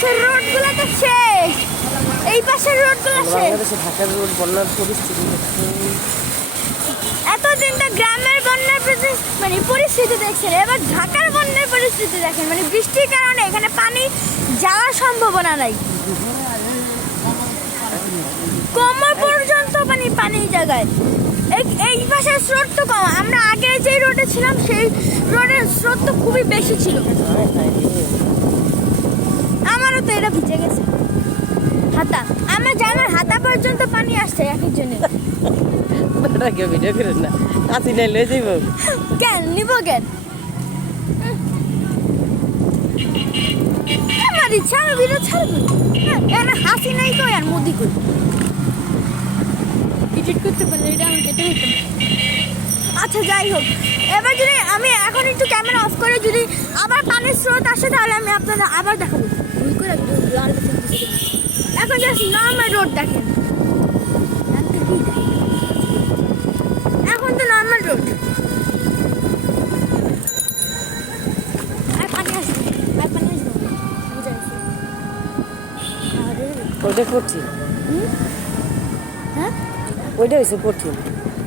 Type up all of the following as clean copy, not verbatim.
পাশের রোডগুলো তো শেষ, এই পাশের রোডগুলো শেষ। বাংলাদেশে ঢাকার রোড বন্যার পরিস্থিতি এতদিন তো গ্রামের বন্যার মানে পরিস্থিতি দেখছেন, এবার ঢাকার বন্যার পরিস্থিতি দেখেন। মানে বৃষ্টির কারণে এখানে পানি যাওয়ার সম্ভাবনা নাই, কোমর পর্যন্ত পানি জায়গায়। এই পাশের স্রোত তো কম, আমরা আগে যে রোডে ছিলাম সেই রোডের স্রোত তো খুবই বেশি ছিল। আমারও তো এটা ভিজে গেছে হাতা, আমার জামার হাতা পর্যন্ত পানি আসছে এক একজনের। কেউ ভিডিও করেন না, কাশি নাই লয়ে যাইব কেন নিব কেন, আমার ইচ্ছা আমি ভিডিও ছাড়বো। এর হাসি নাই কই আর মোদি কই, এডিট করতে পারলে এটা আমি কেটে দিতাম। আচ্ছা যাই হোক, এবার যদি আমি এখন একটু ক্যামেরা অফ করে যদি আবার পানির স্রোত আসে তাহলে আমি আপনাদের আবার দেখাবো। ভুল করে এখন জাস্ট নর্মাল রোড দেখেন, এখন তো নর্মাল রোড। আর পানি আসবে, আর পানি আসবে, বুঝা গেছে। ওইটা কঠিন, হ্যাঁ ওইটা হয়েছে কঠিন।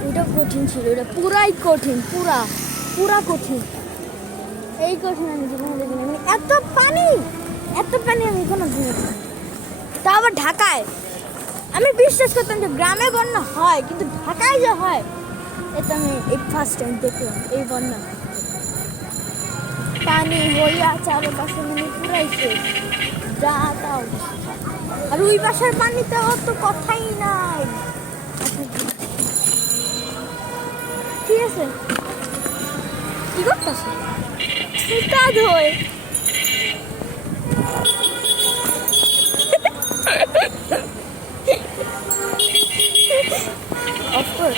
ওইটা কঠিন ছিল, ওটা পুরাই কঠিন, পুরা কঠিন। এই কঠিন আমি জীবনে দেখিনি, মানে এত পানি আমি কোনো দিন। তা আবার ঢাকায় আমি বিশ্বাস করতাম যে গ্রামে বন্যা হয়, কিন্তু ঢাকায় যে হয় এটা আমি এই ফার্স্ট টাইম দেখলাম। এই বন্যা পানি হইয়া চারপাশে মানে পুরাই শেষ, যা তা অবস্থা। আর ওই পাশের পানিতে অত কথাই নাই। ঠিক আছে, কি করতেছে সুতা ধোয়। অফ করে